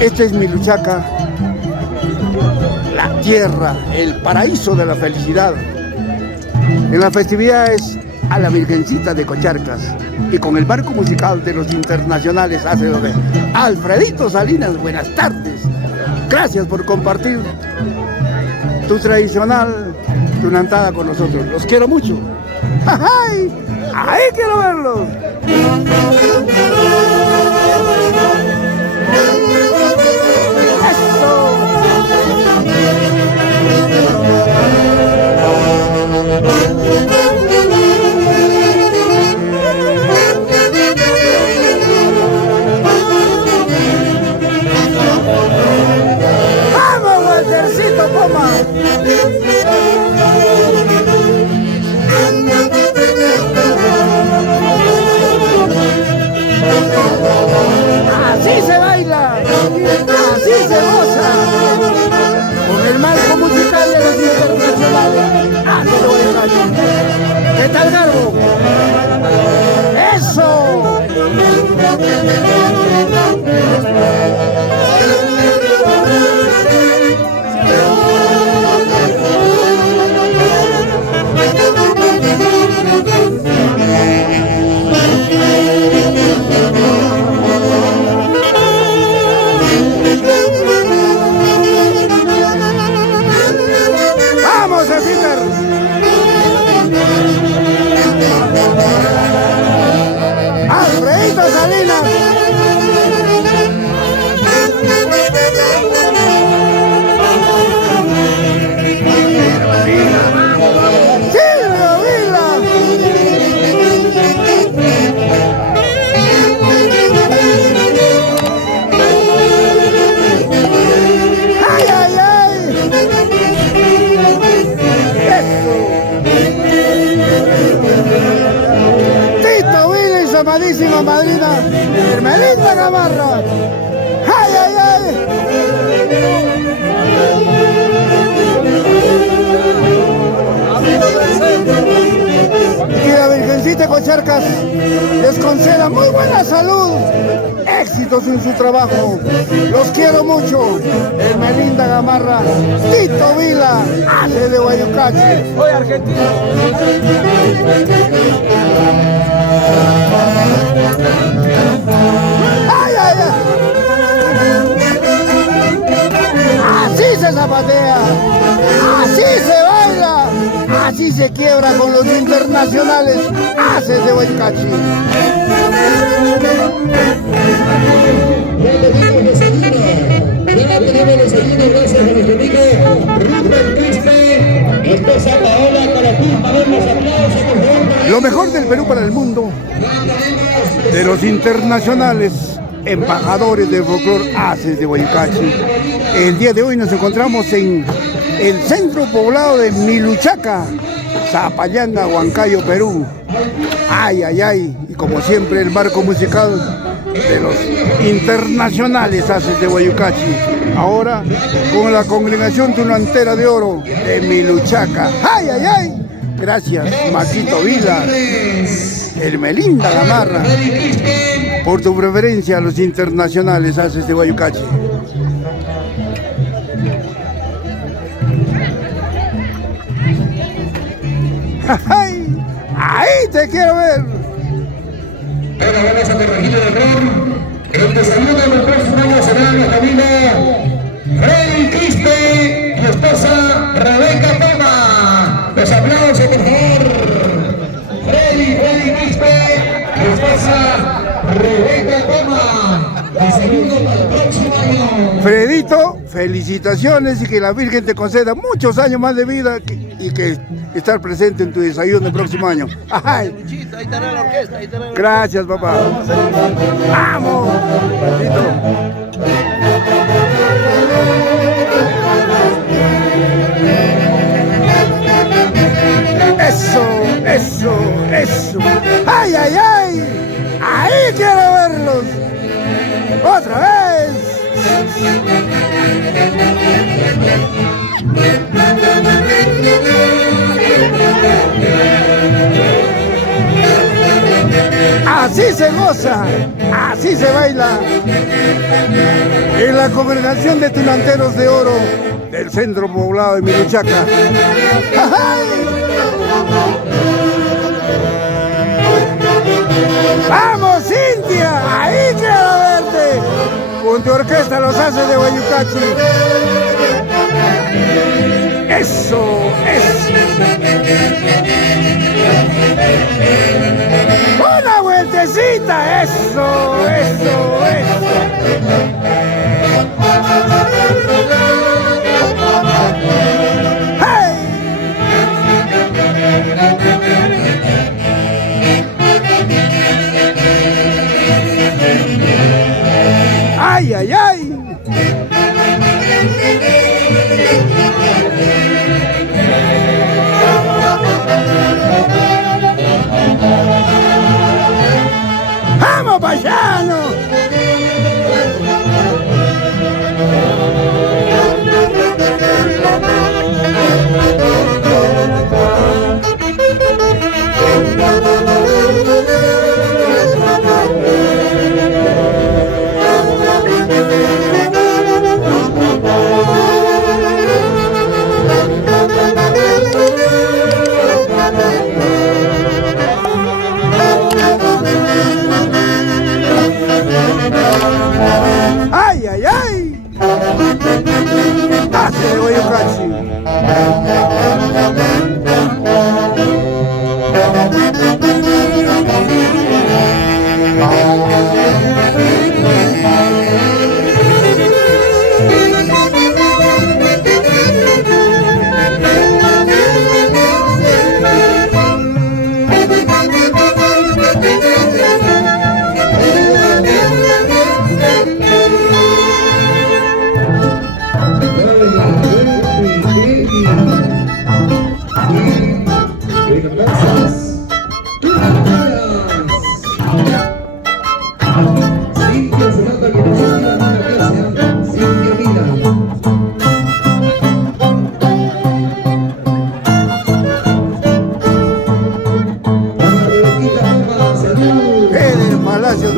Este es Miluchaca, la tierra, el paraíso de la felicidad. En las festividades a la Virgencita de Cocharcas y con el marco musical de los internacionales hace lo de Alfredito Salinas. Buenas tardes. Gracias por compartir tu tradicional tunantada con nosotros. Los quiero mucho. ¡Ay! ¡Ahí quiero verlos! ¡Vamos, Waltercito Poma! Así se baila, así se goza, con el marco musical de los internacionales. ¿Qué tal, Garbo? ¡Eso! ¡Vamos, César! ¡Alfredito Salinas! ¡Silvio Vila! ¡Ay, ay, ay! Tito Vila y su amadísima madrina Hermelinda Gamarra. ¡Ay, ay, ay! Y la Virgencita de Cocharcas les conceda muy buena salud, éxitos en su trabajo. Los quiero mucho. Hermelinda Gamarra, Tito Vila, Ale de Guayucache. Hoy Argentina. ¡Ay, ay, ay! Así se zapatea, así se baila, así se quiebra con los internacionales. Haces de Huaycachi. Ya tenemos desayuno, gracias a nuestro amigo Rubén Quispe, esposa Paola Calapín, para los aplausos, por favor. Lo mejor del Perú para el mundo, de los internacionales embajadores de folclor Haces de Huaycachi. El día de hoy nos encontramos en el centro poblado de Miluchaca, Zapayanga, Huancayo, Perú. Ay, ay, ay, y como siempre el marco musical de los internacionales Haces de Huaycachi. Ahora con la congregación tunantera de oro de Miluchaca. Ay, ay, ay. Gracias, Maquito Vila, Hermelinda Gamarra, por tu preferencia a los internacionales Haces de Huaycachi. ¡Ay! ¡Ahí te quiero ver! Ahora vamos a corregir el error. El desayuno del próximo año será la familia Freddy Quispe y esposa Rebeca Pema. Los aplausos, por favor. Freddy Quispe y esposa Rebeca Pema. Desayuno para el próximo año. Fredito, felicitaciones y que la Virgen te conceda muchos años más de vida y que estar presente en tu desayuno el próximo año. ¡Ay! Ahí estará la orquesta, ahí estará la orquesta. Gracias, papá. ¡Vamos! Fredito. Eso. ¡Ay, ay, ay! ¡Ahí quiero verlos! ¡Otra vez! Así se goza, así se baila. En la congregación de tunanteros de oro del centro poblado de Miluchaca. ¡Vamos, Cintia! ¡Ahí quiero verte! Con tu orquesta Los Haces de Guayucachi. ¡Eso! ¡Eso! ¡Una vueltecita! ¡Eso! ¡Eso! ¡Eso! ¡Hey! ¡Ay, ay, ay! ¡Vamos, payano! ¡Ay, ay, ay! ¡Hace de Guayucachi!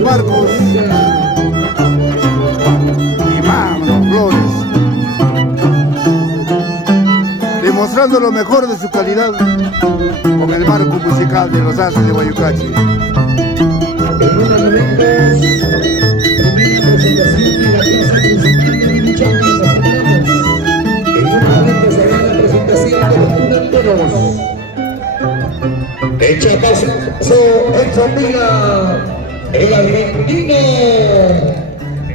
Marcos y Magno Flores, demostrando lo mejor de su calidad con el marco musical de Los Haces de Guayucachi. En unos momentos, primera presentación de la pieza principal de Miluchaca. En unos momentos se hará la presentación de los tunanteros. De Chapazo, Edson Vila. El argentino,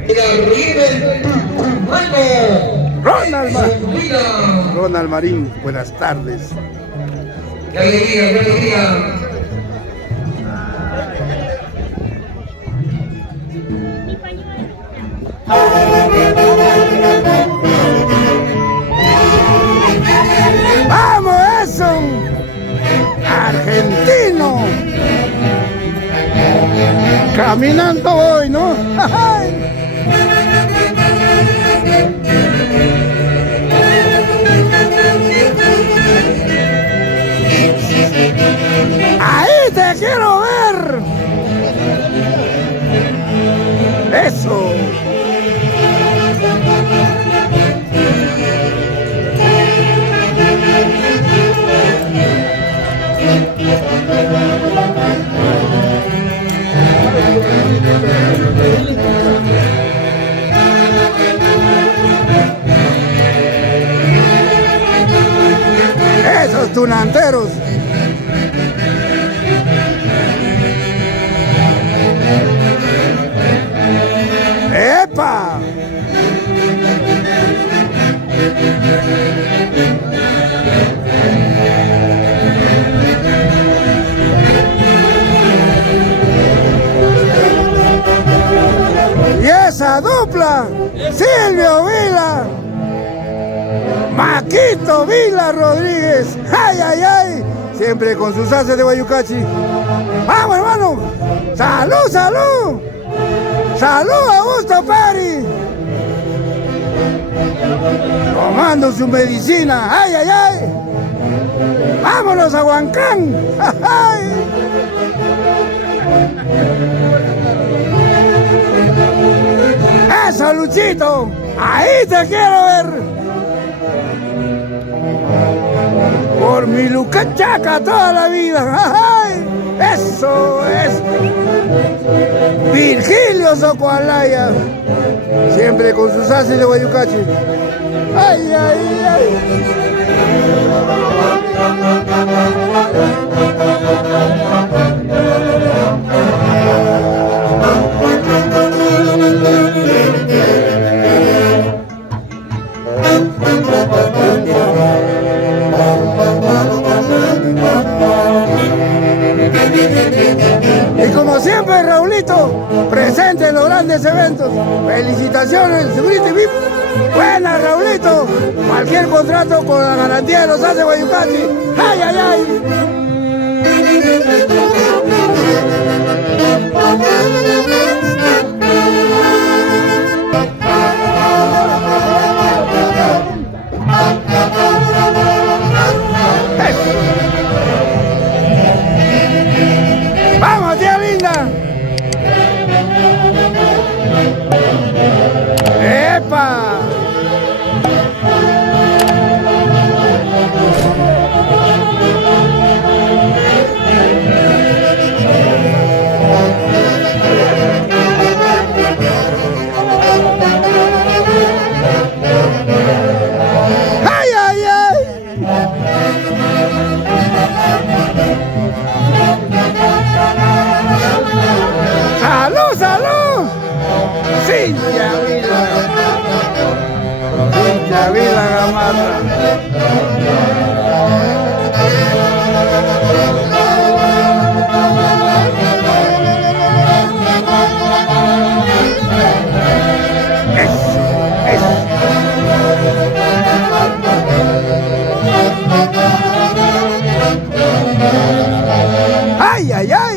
el arriero tucumano, Ronald Marín, buenas tardes. ¡Qué alegría, qué alegría! ¡Vamos, eso! ¡Argentino! Caminando voy, ¿no? ¡Ahí te quiero ver! ¡Eso! Esos tunanteros. ¡Epa! Y esa dupla, Silvio Vila, Maquito Vila Rodríguez, ay, ay, ay, siempre con sus haces de Guayucachi. ¡Vamos, hermano! ¡Salud, salud! ¡Salud, Augusto Peri! Tomando su medicina, ay, ay, ay. ¡Vámonos a Huancán! ¡Ay! ¡Eso, Luchito! ¡Ahí te quiero ver! Por mi Lucachaca toda la vida. ¡Ay! ¡Eso es! Virgilio Socoalaya, siempre con sus haces de Guayucachi. ¡Ay, ay, ay! Y como siempre, Raulito, presente en los grandes eventos. Felicitaciones, Segurity VIP. Buena, Raulito. Cualquier contrato con la garantía de los hace Guayucachi. ¡Ay, ay, ay! ¡Vamos, tía linda! ¡Epa! ¡Ay, ay, ay! ¡Salud, salud! ¡Cintia Vila! ¡Cintia Vila Gamarra! ¡Eso, eso! ¡Ay, ay, ay!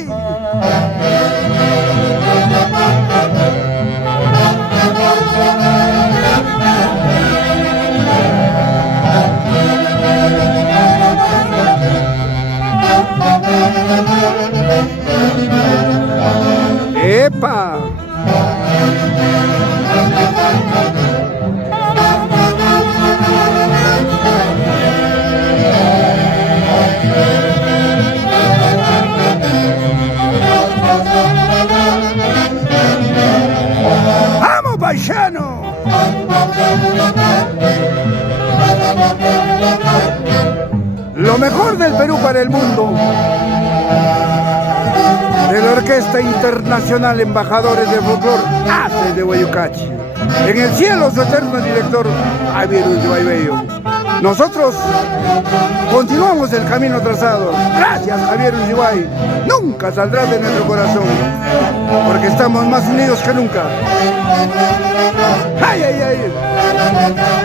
¡Epa! ¡Vamos, paisano! Lo mejor del Perú para el mundo. De la Orquesta Internacional Embajadores de Folclor Haces de Guayucachi. En el cielo su eterno director Javier Ulloa Bello. Nosotros continuamos el camino trazado. Gracias, Javier Ulloa. Nunca saldrás de nuestro corazón, porque estamos más unidos que nunca. ¡Ay, ay, ay!